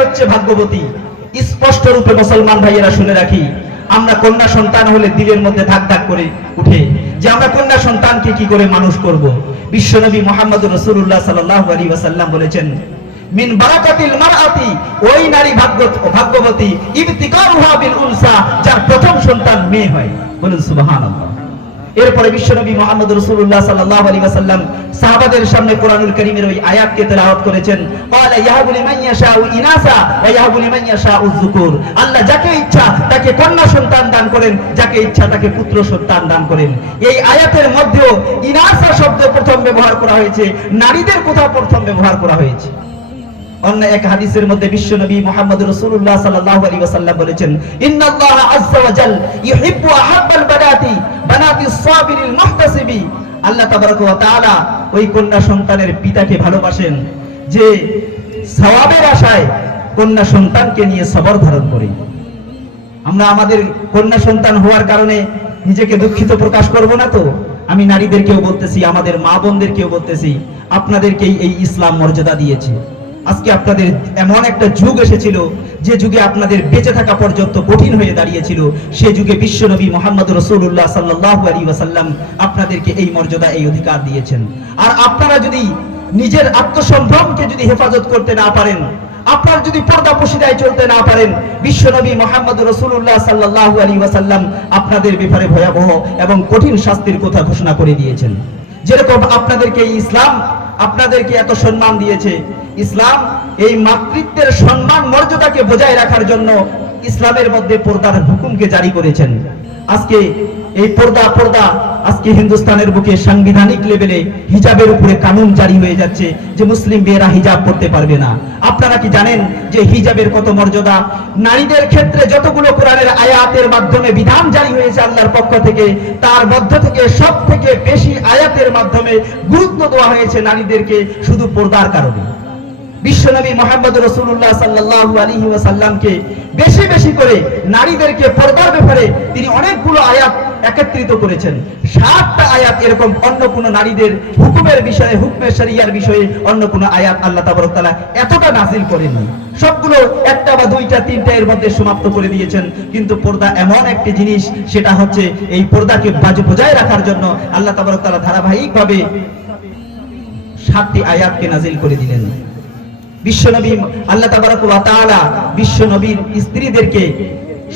হচ্ছে ভাগ্যবতী। স্পষ্ট রূপে মুসলমান ভাইয়েরা শুনে রাখি, আমরা কন্যা সন্তান হলে দিলের মধ্যে ধাক ধাক করে উঠে, যে আমরা কন্যা সন্তানকে কি করে মানুষ করব? বিশ্বনবী মোহাম্মদ রসুল্লাহ সাল্লাহ আলী ওয়াসাল্লাম বলেছেন, মিন বারাকাতিল মারআতি, ওই নারী ভাগ্য ভাগ্যবতী, ইবতিকারুহা বিল উনসা যার প্রথম সন্তান মেয়ে হয়। বলুন সুবহানাল্লাহ। এরপরে বিশ্বনবী মুহাম্মদ রাসূলুল্লাহ সাল্লাল্লাহু আলাইহি ওয়াসাল্লাম সাহাবাদের সামনে কোরআনুল কারীমের ওই আয়াতকে তেলাওয়াত করেছেন। আল্লাহ যাকে ইচ্ছা তাকে কন্যা সন্তান দান করেন, যাকে ইচ্ছা তাকে পুত্র সন্তান দান করেন। এই আয়াতের মধ্যেও ইনাসা শব্দ প্রথম ব্যবহার করা হয়েছে, নারীদের কথা প্রথম ব্যবহার করা হয়েছে। অন্য এক হাদিসের মধ্যে বিশ্ব নবী মুহাম্মদ বলেছেন আল্লাহ ওই কন্যা সন্তানের পিতাকে ভালোবাসেন, যে আশায় কন্যা সন্তানকে নিয়ে সবর ধারণ করে। আমরা আমাদের কন্যা সন্তান হওয়ার কারণে নিজেকে দুঃখিত প্রকাশ করব না তো? আমি নারীদেরকেও বলতেছি, আমাদের মা বোনদেরকেও বলতেছি, আপনাদেরকেই এই ইসলাম মর্যাদা দিয়েছে। আজকে আপনাদের এমন একটা যুগ এসেছিল, যে যুগে আপনাদের বেঁচে থাকা পর্যন্ত কঠিন হয়ে দাঁড়িয়েছিল। সে যুগে বিশ্বনবী মোহাম্মদ রসুল্লাহ সাল্লাহ আলী ওয়াসাল্লাম আপনাদেরকে এই মর্যাদা, এই অধিকার দিয়েছেন। আর আপনারা যদি নিজের আত্মসম্ভ্রমকে যদি হেফাজত করতে না পারেন, আপনার যদি পর্দা পশিদায় চলতে না পারেন বিশ্বনবী মোহাম্মদ রসুল্লাহ সাল্লাহ আলী ওয়াসাল্লাম আপনাদের ব্যাপারে ভয়াবহ এবং কঠিন শাস্তির কথা ঘোষণা করে দিয়েছেন। যেরকম আপনাদেরকে ইসলাম আপনাদেরকে এত সম্মান দিয়েছে। ইসলাম এই মাতৃত্বের সম্মান, মর্যাদাকে বজায় রাখার জন্য ইসলামের মধ্যে পর্দার হুকুমকে জারি করেছেন। আজকে এই পর্দা পর্দা আজকে হিন্দুস্তানের বুকে সাংবিধানিক লেভেলে হিজাবের উপরে কানুন জারি হয়ে যাচ্ছে যে মুসলিম মেয়েরা হিজাব করতে পারবে না। আপনারা কি জানেন যে হিজাবের কত মর্যাদা? নারীদের ক্ষেত্রে যতগুলো কোরআনের আয়াতের মাধ্যমে বিধান জারি হয়েছে আল্লাহর পক্ষ থেকে, তার মধ্য থেকে সব থেকে বেশি আয়াতের মাধ্যমে গুরুত্ব দেওয়া হয়েছে নারীদেরকে শুধু পর্দার কারণে। বিশ্বনবী মোহাম্মদ রসুল্লাহ সাল্লাল্লাহু আলাইহি ওয়াসাল্লামকে বেশি বেশি করে নারীদেরকে পর্দার ব্যাপারে তিনি অনেকগুলো আয়াত একত্রিত করেছেন। সাতটা আয়াত এরকম অন্য কোন নারীদের হুকুমের বিষয়ে, হুকুমের শরিয়ার বিষয়ে অন্য কোন আয়াত আল্লাহ তাবারক এতটা নাজিল করেননি। সবগুলো একটা বা দুইটা, তিনটা এর মধ্যে সমাপ্ত করে দিয়েছেন। কিন্তু পর্দা এমন একটি জিনিস, সেটা হচ্ছে এই পর্দাকে বাজে বজায় রাখার জন্য আল্লাহ তাবারক তাআলা ধারাবাহিকভাবে সাতটি আয়াতকে নাজিল করে দিলেন। বিশ্বনবী আল্লাহ তাবারক ওয়া তাআলা বিশ্বনবীর স্ত্রীদেরকে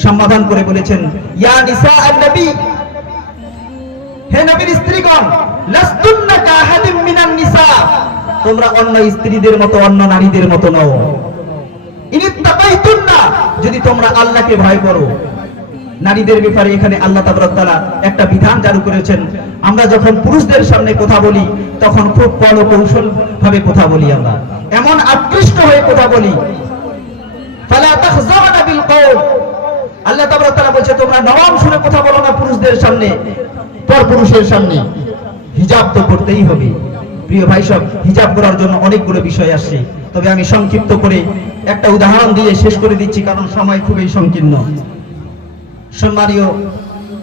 সম্বোধন করে বলেছেন, ইয়া নিসা নবী হে নবীর স্ত্রীগণ, লাস্তুন্না কাহাদিম মিনান নিসা। তোমরা অন্য স্ত্রীদের মতো, অন্য নারীদের মতো নও। ইনিত্তাকাইতুন্না, যদি তোমরা আল্লাহকে ভয় করো। নারীদের ব্যাপারে এখানে আল্লাহ তাবারক তাআলা একটা বিধান চালু করেছেন। আমরা যখন পুরুষদের সামনে কথা বলি, তখন খুব কল কৌশল ভাবে কথা বলি আমরা। এমন আকৃষ্ট হয়ে কথা বলি। ফালা তাখজানা বিল কওল আল্লাহ তাবারক তাআলা বলছে, তোমরা নরম সুরে কথা বলো না। পুরুষদের সামনে পর পুরুষের সামনে হিজাব তো করতেই হবে। প্রিয় ভাই সব, হিজাব করার জন্য অনেকগুলো বিষয় আসছে। তবে আমি সংক্ষিপ্ত করে একটা উদাহরণ দিয়ে শেষ করে দিচ্ছি, কারণ সময় খুবই সংকীর্ণ। সম্মানীয়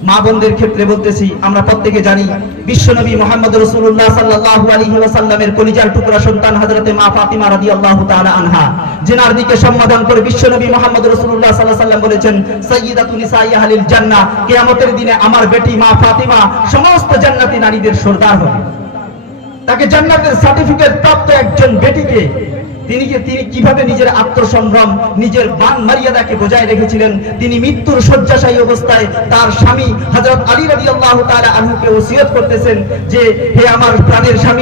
মা বোনদের ক্ষেত্রে বলতেছি, আমরা প্রত্যেকে জানি, বিশ্বনবী মোহাম্মদ রসুল্লাহ সাল্লাল্লাহু আলাইহি ওয়াসাল্লামের কলিজার টুকরা সন্তান হযরতে মা ফাতিমা রাদিয়াল্লাহু তাআলা আনহা। যেনার দিকে সম্বোধন করে বিশ্বনবী মোহাম্মদ রসুল্লাহ সাল্লাল্লাহু আলাইহি ওয়াসাল্লাম বলেছেন, সাইয়্যিদাতু নিসাই আহলিল জান্নাহ, কিয়ামতের দিনে আমার বেটি মা ফাতিমা সমস্ত জান্নাতি নারীদের সর্দার হবে। তাকে জান্নাতের সার্টিফিকেট প্রাপ্ত একজন বেটিকে তিনি তিনি কীভাবে নিজের আত্মসম্ভ্রম নিজের বান মারিয়াদাকে বজায় রেখেছিলেন, তিনি মৃত্যুর শয্যাশায়ী অবস্থায় তার স্বামী হজরত আলী রাজি আল্লাহ তারা আনহুকে ওসিয়ত করতেছেন যে, হে আমার প্রাণের স্বামী